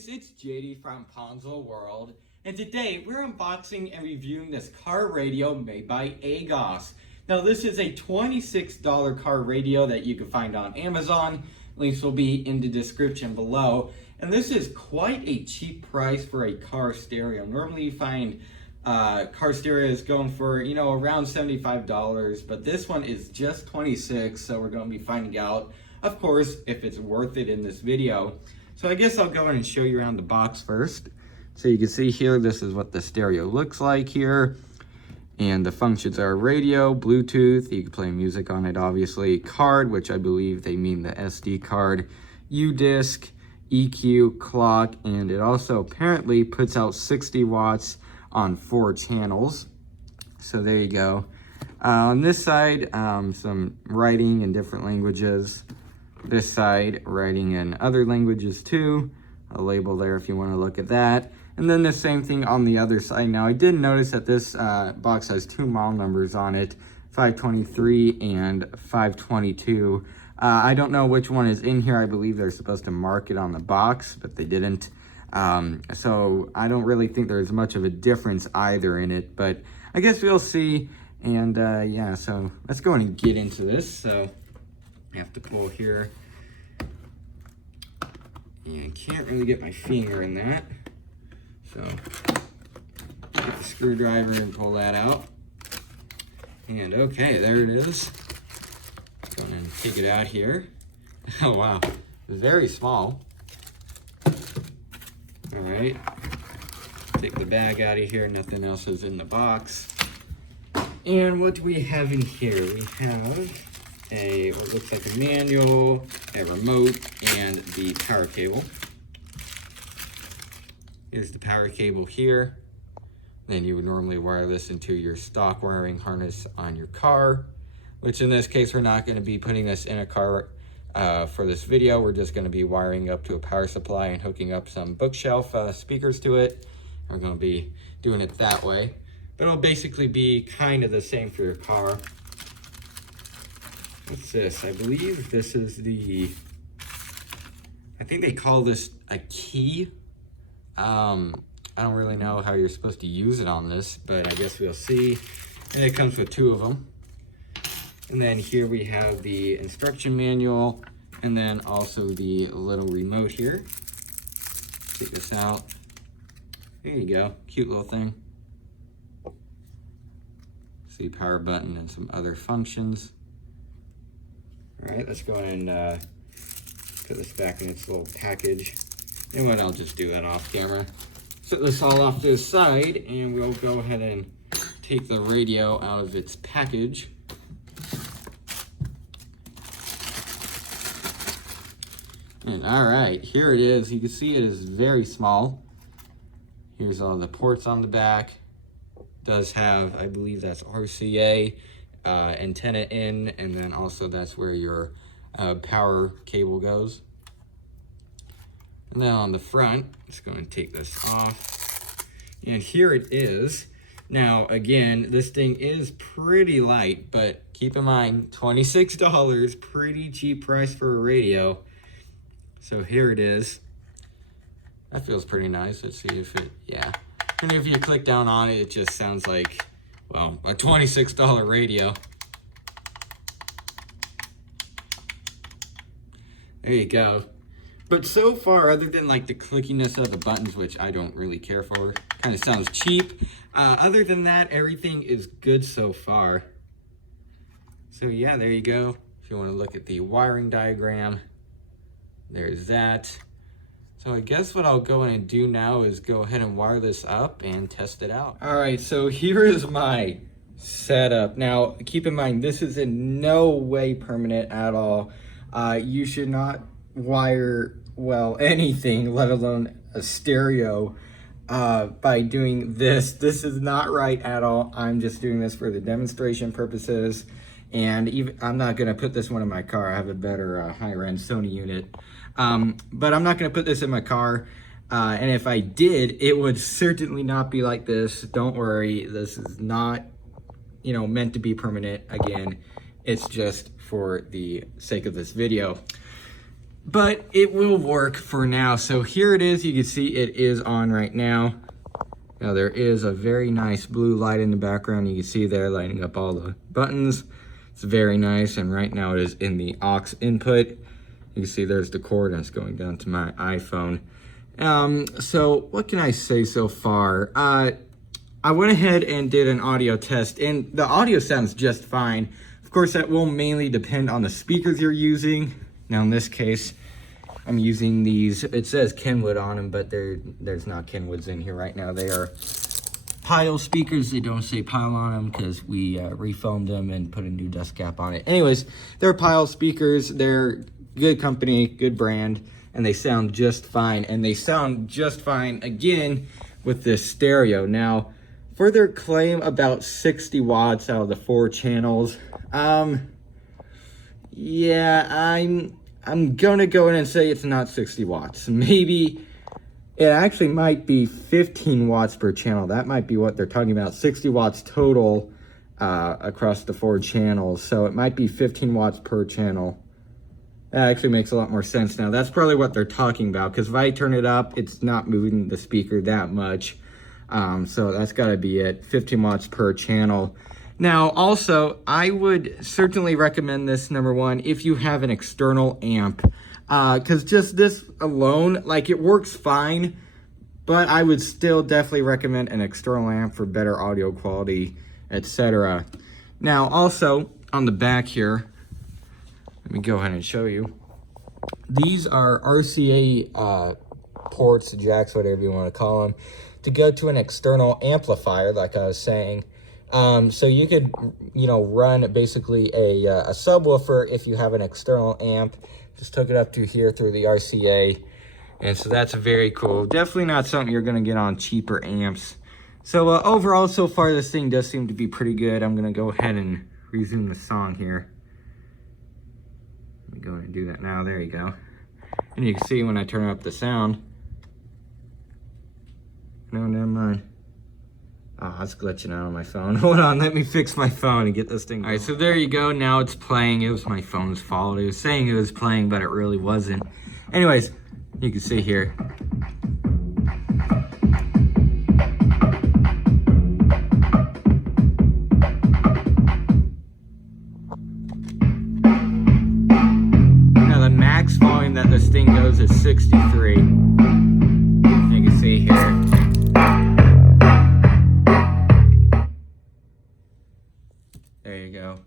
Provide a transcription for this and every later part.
guys, it's JD from Ponzo World, and today we're unboxing and reviewing this car radio made by Aigoss. Now this is a $26 car radio that you can find on Amazon. Links will be in the description below. And this is quite a cheap price for a car stereo. Normally you find car stereos going for, around $75, but this one is just $26, so we're going to be finding out, of course, if it's worth it in this video. So I guess I'll go ahead and show you around the box first. So you can see here, this is what the stereo looks like here. And the functions are radio, Bluetooth, you can play music on it obviously, card, which I believe they mean the SD card, U-disc, EQ, clock, and it also apparently puts out 60 watts on 4 channels. So there you go. On this side, some writing in different languages. This side, writing in other languages too. A label there if you want to look at that. And then the same thing on the other side. Now I did notice that this box has 2 model numbers on it, 523 and 522. I don't know which one is in here. I believe they're supposed to mark it on the box, but they didn't. So I don't really think there's much of a difference either in it, but I guess we'll see. And yeah, so let's go and get into this. So I have to pull here. And can't really get my finger in that. So get the screwdriver and pull that out. And okay, there it is. Go ahead and take it out here. Oh wow, very small. All right, take the bag out of here. Nothing else is in the box. And what do we have in here? We have what looks like a manual, a remote, and the power cable. Here's the power cable here. Then you would normally wire this into your stock wiring harness on your car, which in this case, we're not going to be putting this in a car for this video. We're just going to be wiring up to a power supply and hooking up some bookshelf speakers to it. We're going to be doing it that way. But it'll basically be kind of the same for your car. What's this? I believe this is I think they call this a key. I don't really know how you're supposed to use it on this, but I guess we'll see. And it comes with 2 of them. And then here we have the instruction manual, and then also the little remote here. Take this out. There you go, cute little thing. See, power button and some other functions. All right, let's go ahead and put this back in its little package. And what, I'll just do that off camera. Set this all off to the side, and we'll go ahead and take the radio out of its package. And all right, here it is. You can see it is very small. Here's all the ports on the back. Does have, I believe that's RCA, antenna in, and then also that's where your power cable goes. And then on the front, just going to take this off. And here it is. Now, again, this thing is pretty light, but keep in mind, $26, pretty cheap price for a radio. So here it is. That feels pretty nice. Let's see if it, yeah. And if you click down on it, it just sounds like, well, a $26 radio. There you go. But so far, other than like the clickiness of the buttons, which I don't really care for, kind of sounds cheap. Other than that, everything is good so far. So yeah, there you go. If you want to look at the wiring diagram, there's that. So I guess what I'll go in and do now is go ahead and wire this up and test it out. All right, so here is my setup. Now, keep in mind, this is in no way permanent at all. You should not wire, well, anything, let alone a stereo, by doing this. This is not right at all. I'm just doing this for the demonstration purposes. And even I'm not going to put this one in my car. I have a better higher end Sony unit. But I'm not going to put this in my car. And if I did, it would certainly not be like this. Don't worry. This is not, meant to be permanent. Again, it's just for the sake of this video. but it will work for now. So here it is. You can see it is on right now. Now there is a very nice blue light in the background. You can see there lighting up all the buttons. It's very nice, and right now it is in the aux input. You can see there's the cord, and it's going down to my iPhone. So what can I say so far? I went ahead and did an audio test, and the audio sounds just fine. Of course, that will mainly depend on the speakers you're using. Now in this case, I'm using these, it says Kenwood on them, but there's not Kenwoods in here right now. They are Pile speakers. They don't say Pile on them because we refoamed them and put a new dust cap on it. Anyways, they're Pile speakers. They're good company, good brand, and they sound just fine. And they sound just fine, again, with this stereo. Now, for their claim about 60 watts out of the 4 channels, yeah, I'm gonna go in and say it's not 60 watts. Maybe it actually might be 15 watts per channel. That might be what they're talking about. 60 watts total across the 4 channels. So it might be 15 watts per channel. That actually makes a lot more sense now. That's probably what they're talking about, because if I turn it up, it's not moving the speaker that much. So that's gotta be it, 15 watts per channel. Now, also, I would certainly recommend this, number one, if you have an external amp. Because just this alone, like, it works fine, but I would still definitely recommend an external amp for better audio quality, etc. Now, also, on the back here, let me go ahead and show you. These are RCA ports, jacks, whatever you want to call them, to go to an external amplifier, like I was saying. So you could, run basically a subwoofer if you have an external amp. Just hook it up to here through the RCA. And so that's very cool. Definitely not something you're going to get on cheaper amps. So overall, so far, this thing does seem to be pretty good. I'm going to go ahead and resume the song here. Let me go ahead and do that now. There you go. And you can see when I turn up the sound. No, never mind. Oh, it's glitching out on my phone. Hold on, let me fix my phone and get this thing going. All right, so there you go. Now it's playing. It was my phone's fault. It was saying it was playing, but it really wasn't. Anyways, you can see here. Now the max volume that this thing goes is 63. You can see here. There you go.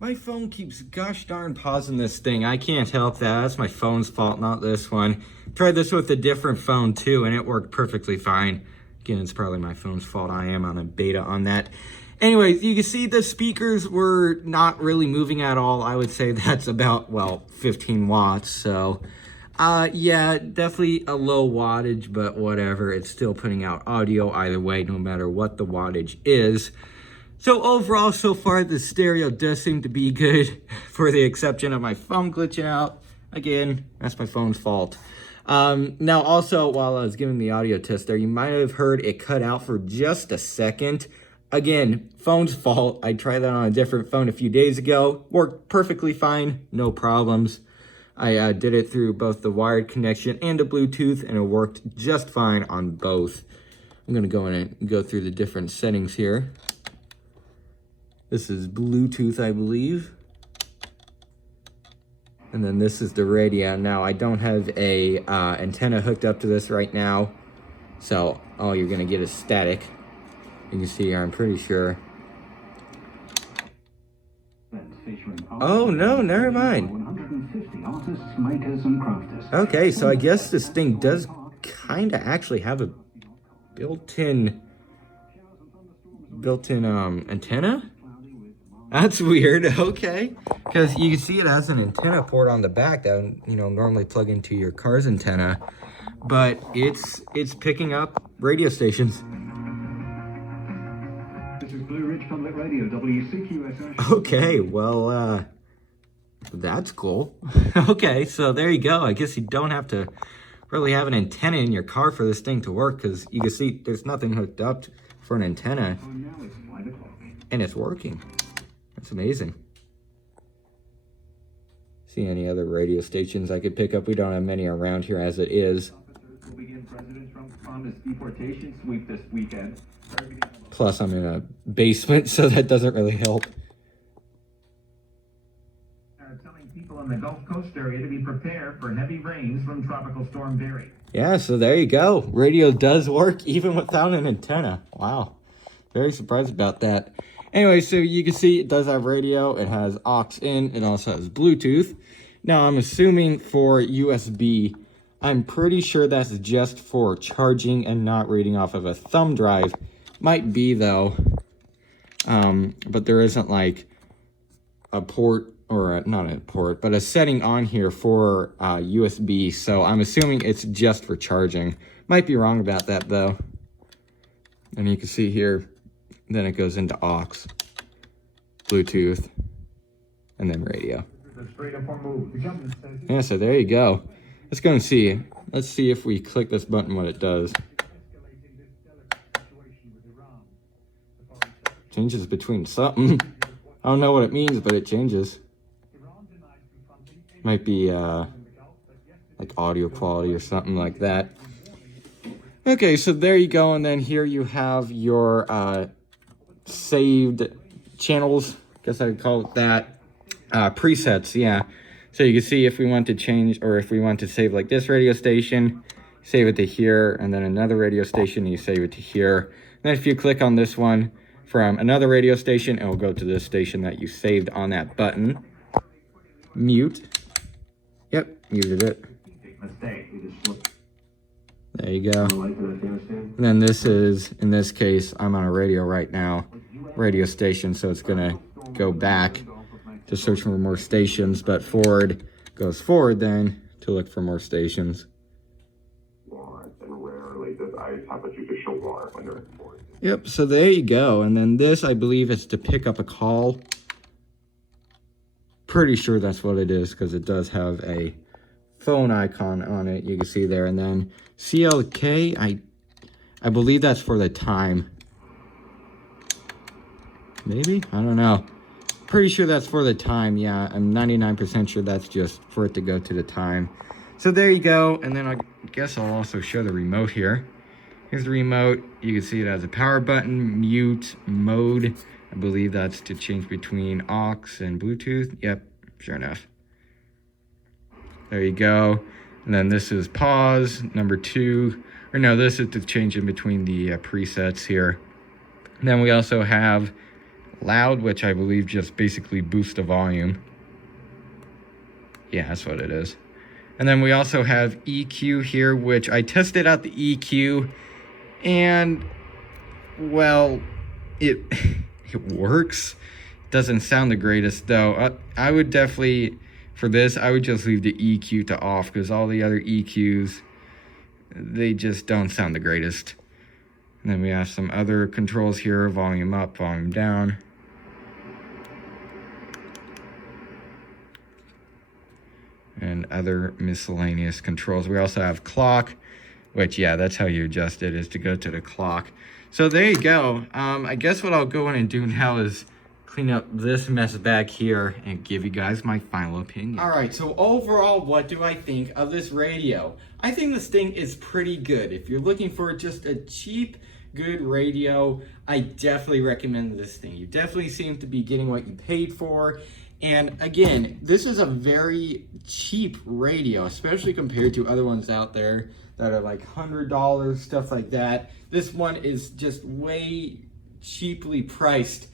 My phone keeps gosh darn pausing this thing. I can't help that. That's my phone's fault, not this one. Tried this with a different phone too, and it worked perfectly fine. Again, it's probably my phone's fault. I am on a beta on that. Anyways, you can see the speakers were not really moving at all. I would say that's about, 15 watts. So, yeah, definitely a low wattage, but whatever. It's still putting out audio either way, no matter what the wattage is. So overall, so far, the stereo does seem to be good, for the exception of my phone glitching out. Again, that's my phone's fault. Now, also, while I was giving the audio test there, you might have heard it cut out for just a second. Again, phone's fault. I tried that on a different phone a few days ago. Worked perfectly fine, no problems. I did it through both the wired connection and the Bluetooth, and it worked just fine on both. I'm going to go in and go through the different settings here. This is Bluetooth, I believe. And then this is the radio. Now, I don't have a antenna hooked up to this right now, so all you're going to get is static. You can see here, I'm pretty sure. Oh, no, never mind. Okay, so I guess this thing does kind of actually have a built-in antenna? That's weird. Okay, because you can see it has an antenna port on the back that normally plug into your car's antenna, but it's picking up radio stations. This is Blue Ridge Public Radio, WCQS. Okay, well, that's cool. Okay, so there you go. I guess you don't have to really have an antenna in your car for this thing to work, because you can see there's nothing hooked up for an antenna, and it's working. That's amazing. See any other radio stations I could pick up. We don't have many around here as it is. Will begin President Trump's promised deportation sweep this weekend. Plus, I'm in a basement, so that doesn't really help. Telling people in the Gulf Coast area to be prepared for heavy rains from Tropical Storm Barry. Yeah, so there you go. Radio does work even without an antenna. Wow. Very surprised about that. Anyway, so you can see it does have radio. It has aux in. It also has Bluetooth. Now, I'm assuming for USB, I'm pretty sure that's just for charging and not reading off of a thumb drive. Might be, though. But there isn't, like, a port, or not a port, but a setting on here for USB. So I'm assuming it's just for charging. Might be wrong about that, though. And you can see here, then it goes into aux, Bluetooth, and then radio. Yeah, so there you go. Let's go and see. Let's see if we click this button what it does. Changes between something. I don't know what it means, but it changes. Might be like audio quality or something like that. Okay, so there you go. And then here you have your saved channels. Guess I would call it that. Presets, yeah. So you can see if we want to change, or if we want to save like this radio station, save it to here, and then another radio station, you save it to here. And then if you click on this one from another radio station, it will go to this station that you saved on that button. Mute. Yep, muted it. There you go. And then this is, in this case, I'm on a radio right now, radio station, so it's gonna go back to search for more stations, but forward goes forward then to look for more stations. Yep, so there you go. And then this, I believe, is to pick up a call. Pretty sure that's what it is, because it does have a phone icon on it. You can see there. And then CLK, I believe that's for the time. Maybe? I don't know. Pretty sure that's for the time. Yeah, I'm 99% sure that's just for it to go to the time. So there you go. And then I guess I'll also show the remote here. Here's the remote. You can see it has a power button, mute, mode. I believe that's to change between aux and Bluetooth. Yep, sure enough. There you go. And then this is pause, number 2. Or no, this is to change in between the presets here. And then we also have loud, which I believe just basically boosts the volume. Yeah, that's what it is. And then we also have EQ here, which I tested out the EQ, and well, it works. Doesn't sound the greatest though. I would definitely, for this, I would just leave the EQ to off, because all the other EQs, they just don't sound the greatest. And then we have some other controls here, volume up, volume down. And other miscellaneous controls. We also have clock, which, yeah, that's how you adjust it, is to go to the clock. So there you go. I guess what I'll go in and do now is clean up this mess back here and give you guys my final opinion. All right, so overall, what do I think of this radio? I think this thing is pretty good. If you're looking for just a cheap, good radio, I definitely recommend this thing. You definitely seem to be getting what you paid for. And again, this is a very cheap radio, especially compared to other ones out there that are like $100, stuff like that. This one is just way cheaply priced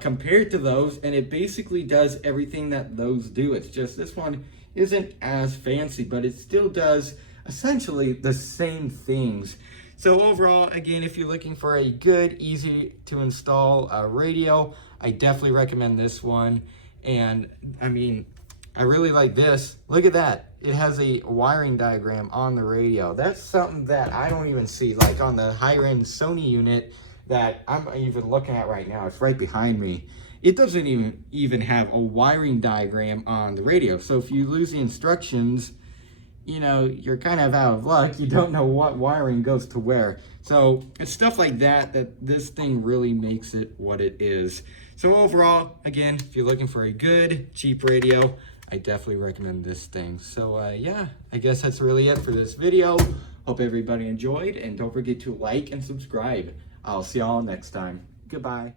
compared to those, and it basically does everything that those do. It's just this one isn't as fancy, but it still does essentially the same things. So overall, again, if you're looking for a good, easy to install radio, I definitely recommend this one. And I mean, I really like this. Look at that. It has a wiring diagram on the radio. That's something that I don't even see, like on the higher end Sony unit that I'm even looking at right now. It's right behind me. It doesn't even have a wiring diagram on the radio. So if you lose the instructions, you know, you're kind of out of luck. You don't know what wiring goes to where. So it's stuff like that that this thing really makes it what it is. So overall, again, if you're looking for a good, cheap radio, I definitely recommend this thing. So yeah, I guess that's really it for this video. Hope everybody enjoyed, and don't forget to like and subscribe. I'll see y'all next time. Goodbye.